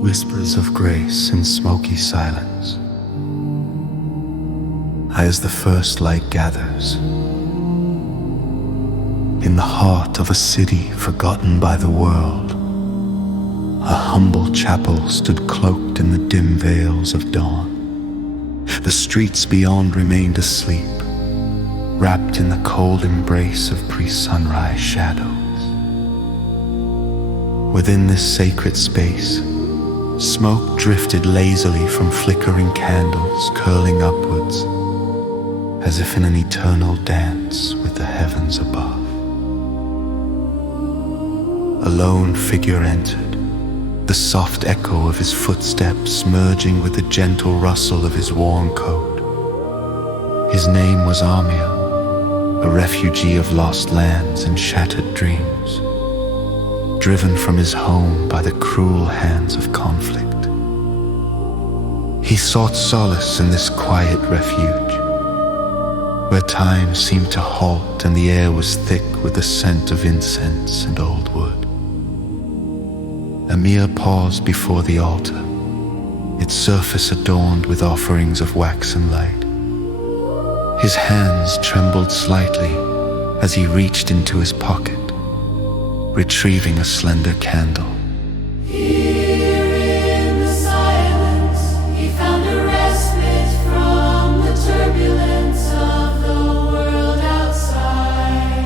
whispers of grace in smoky silence. High as the first light gathers, in the heart of a city forgotten by the world, a humble chapel stood cloaked in the dim veils of dawn. The streets beyond remained asleep, wrapped in the cold embrace of pre-sunrise shadows. Within this sacred space, smoke drifted lazily from flickering candles curling upwards, as if in an eternal dance with the heavens above. A lone figure entered, the soft echo of his footsteps merging with the gentle rustle of his worn coat. His name was Amir, a refugee of lost lands and shattered dreams, driven from his home by the cruel hands of conflict. He sought solace in this quiet refuge, where time seemed to halt and the air was thick with the scent of incense and old wood. Amir paused before the altar, its surface adorned with offerings of wax and light. His hands trembled slightly as he reached into his pocket, retrieving a slender candle. Here in the silence, he found a respite from the turbulence of the world outside,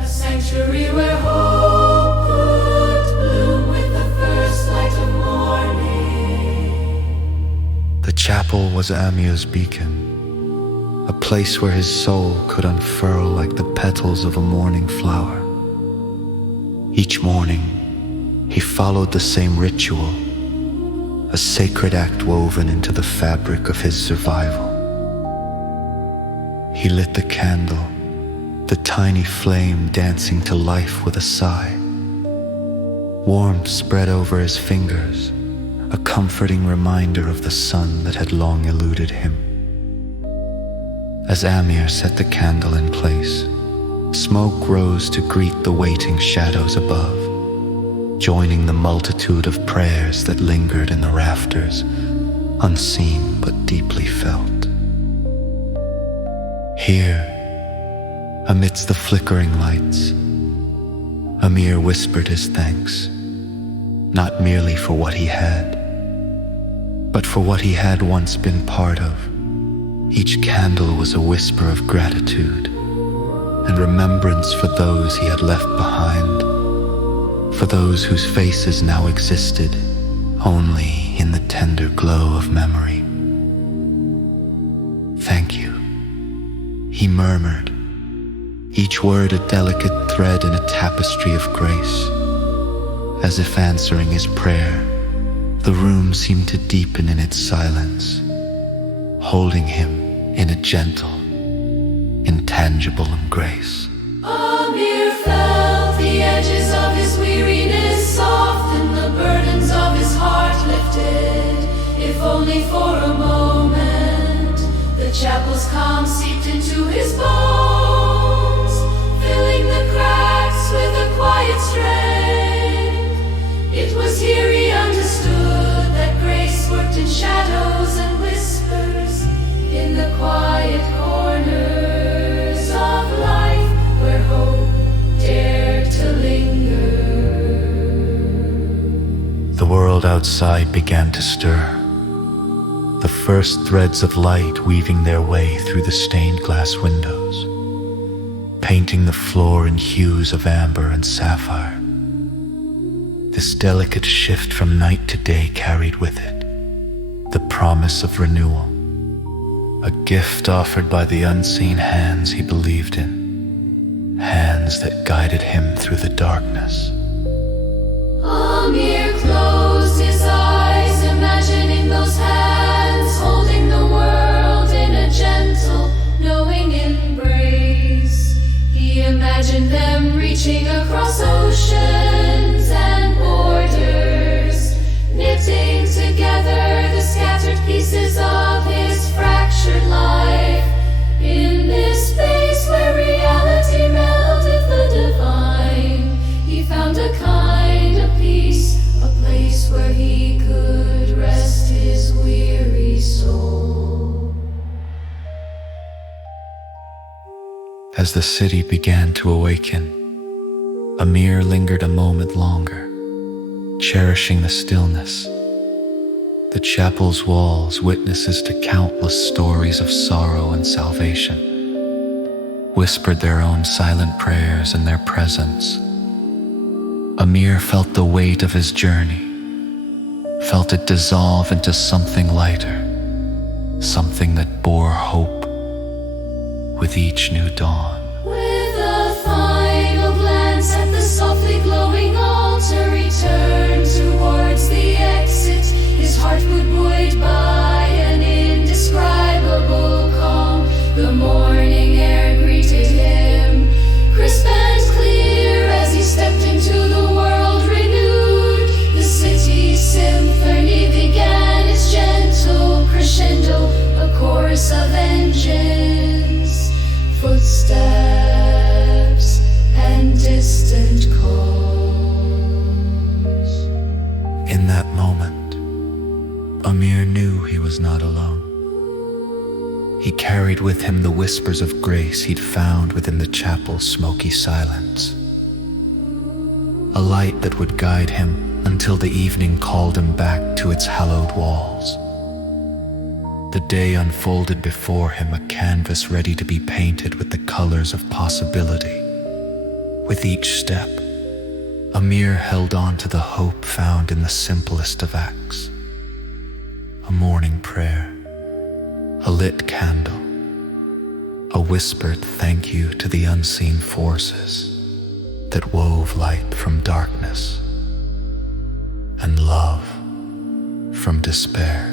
a sanctuary where hope could bloom with the first light of morning. The chapel was Amir's beacon, a place where his soul could unfurl like the petals of a morning flower. Each morning, he followed the same ritual, a sacred act woven into the fabric of his survival. He lit the candle, the tiny flame dancing to life with a sigh. Warmth spread over his fingers, a comforting reminder of the sun that had long eluded him. As Amir set the candle in place, smoke rose to greet the waiting shadows above, joining the multitude of prayers that lingered in the rafters, unseen but deeply felt. Here, amidst the flickering lights, Amir whispered his thanks, not merely for what he had, but for what he had once been part of. Each candle was a whisper of gratitude and remembrance for those he had left behind, for those whose faces now existed only in the tender glow of memory. Thank you, he murmured, each word a delicate thread in a tapestry of grace. As if answering his prayer, the room seemed to deepen in its silence, holding him in a gentle, intangible embrace. Amir felt the edges of his weariness soften, the burdens of his heart lifted, if only for a moment. The chapel's calm seeped into his bones, filling the cracks with a quiet strength. It was here he understood that grace worked in shadows and whispers, in the quiet corners of life where hope dared to linger. The world outside began to stir, the first threads of light weaving their way through the stained glass windows, painting the floor in hues of amber and sapphire. This delicate shift from night to day carried with it the promise of renewal, a gift offered by the unseen hands he believed in, hands that guided him through the darkness. Amir closed his eyes, imagining those hands holding the world in a gentle, knowing embrace. He imagined them reaching across oceans and borders, knitting together the scattered pieces of his fractured life. In this space where reality melted the divine, he found a kind of peace, a place As the city began to awaken, Amir lingered a moment longer, cherishing the stillness. The chapel's walls, witnesses to countless stories of sorrow and salvation, whispered their own silent prayers in their presence. Amir felt the weight of his journey, felt it dissolve into something lighter, something that bore hope with each new dawn. With a final glance at the softly glowing altar, he turned towards the exit, his heart buoyed by an indescribable calm. The morning air greeted him, crisp and clear, as he stepped into the world renewed. The city's symphony began its gentle crescendo, a chorus of engines, footsteps, and distant calls. In that moment, Amir knew he was not alone. He carried with him the whispers of grace he'd found within the chapel's smoky silence, a light that would guide him until the evening called him back to its hallowed walls. The day unfolded before him, a canvas ready to be painted with the colors of possibility. With each step, Amir held on to the hope found in the simplest of acts: a morning prayer, a lit candle, a whispered thank you to the unseen forces that wove light from darkness and love from despair.